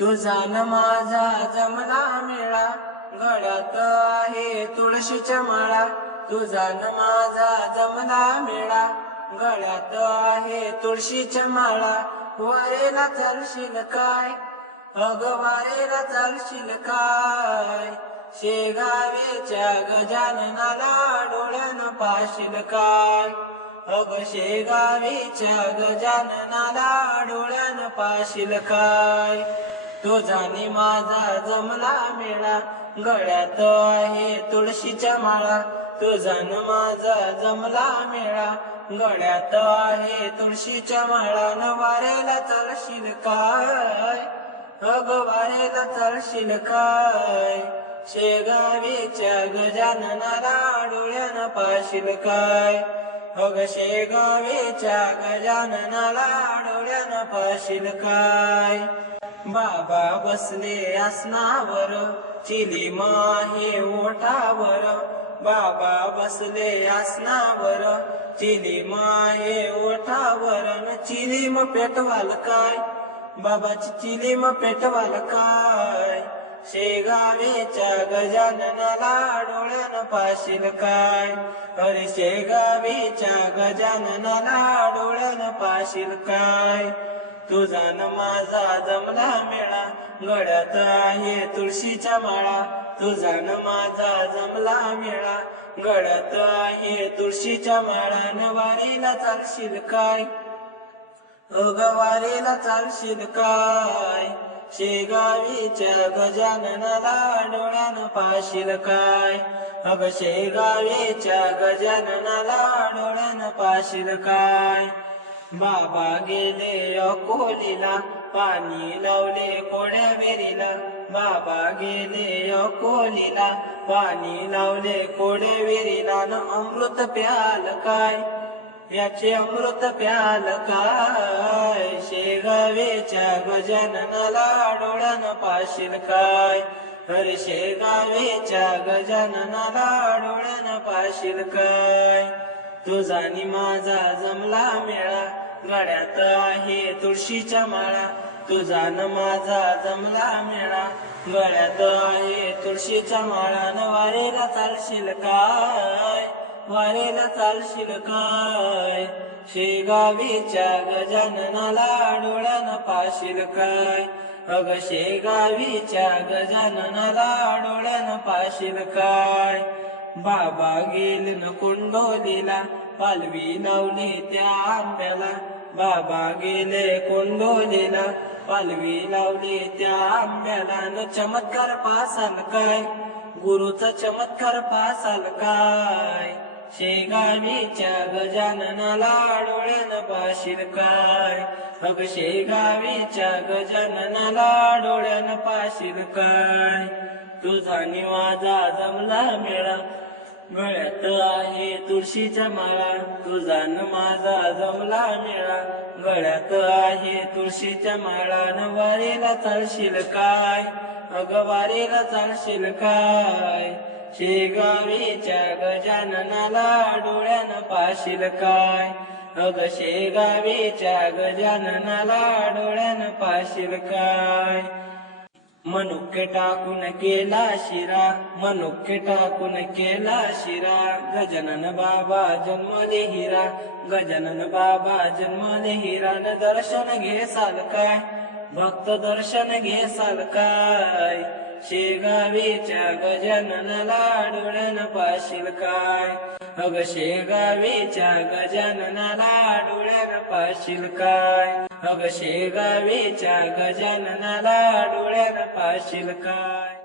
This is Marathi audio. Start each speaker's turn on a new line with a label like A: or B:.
A: तुझा न माझा जमला मेळा गळ्यात आहे तुळशीच्या माळा. तुझा न माझा जमला मेळा गळ्यात आहे तुळशीच्या माळा. वारेला चालशील काय? अग वारेला चालशील काय? शेगावेच्या गजाननाला डोळ्यानं पाशील काय? अग शेगावेच्या गजाननाला डोळ्यानं पाशील काय? तुझा नि माझा जमला मेळा गळ्यात आहे तुळशीच्या माळा. तुझा न माझा जमला मेळा गळ्यात आहे तुळशीच्या माळा. न वाऱ्याला चालशील काय? अग वाऱ्याला चालशील काय? शेगावीच्या गजाननाला डोळ्यानं पाशील काय? अग शेगावीच्या गजाननाला डोळ्यानं पाशील काय? बाबा बसले आसनावर चिली माहे ओठावर. बाबा बसले आसनावर चिली माहे ओठावर. न चिलीम पेटवाल काय? बाबाची चिलीम पेटवाल काय? शेगावेच्या गजाननाला डोळ्यानं पाशील काय? अरे शेगावेच्या गजाननाला डोळ्यानं पाशील काय? तुझा न माझा जमला मेळा गळ्यात आहे तुळशीच्या माळा. तुझा न माझा जमला मेळा गळ्यात आहे तुळशीच्या माळा. नवारीला वारीला चालशील काय? अगवारीला चालशील काय? शेगावीच्या गजाननाला डोळ्यानं पाशील काय? अग शेगावीच्या गजाननाला डोळ्यानं पाशील काय? बाबा गेले अकोलीला पाणी लावले कोड्या विहिरीला? बाबा गेले अकोलीला पाणी लावले कोड्या विहिरीला? न अमृत प्याल काय? याचे अमृत प्याल काय? शेगावेच्या गजाननाला डोळ्यानं पाशील काय? हर शेगावेच्या गजाननाला डोळ्यानं पाशील काय? तुझा नि माझा जमला मेळा. गळ्यात आहे तुळशीच्या माळा. तुझा न माझा जमला मेळा. गळ्यात आहे तुळशीच्या माळा. न वारेला चालशील काय? वारेला चालशील काय? शेगावीच्या गजाननाला डोळ्यानं पाशील काय? अग शेगावीच्या गजाननाला डोळ्यान पाशील काय? बाबा गेले न कुंडोलीला पालवी लावली त्या आंब्याला. बाबा गेले कुंडोलीला पालवी लावली त्या आंब्याला. न चमत्कार पासाल काय? गुरुचा चमत्कार पासाल काय? शेगावीच्या गजाननाला डोळ्यानं पाशील काय? अग शेगावीच्या गजाननाला डोळ्यानं पाशील काय? तुझा निवाजा जमला मेळा. मिळत आहे तुळशीच्या माळा. तुझा न माझा जमला मेळा. गळ्यात आहे तुळशीच्या माळा. न वारीला चालशील काय? अगवारीला चालशील काय? शेगावीच्या गजाननाला डोळ्यानं पाशील काय? अग शेगावीच्या गजाननाला डोळ्यानं पाशील काय? मनुक्य टाकून केला शिरा मनुक्य टाकून केला शिरा. गजानन बाबा जन्मले हिरा गजानन बाबा जन्मले हिरा. न दर्शन घे साल काय भक्त दर्शन घे साल काय शेगावीच्या गजाननाला डोळ्यानं पाशील काय? अग शेगावीच्या गजाननाला पार पाशील काय? अग शेगावीच्या गजाननाला डोळ्यानं पाशील काय?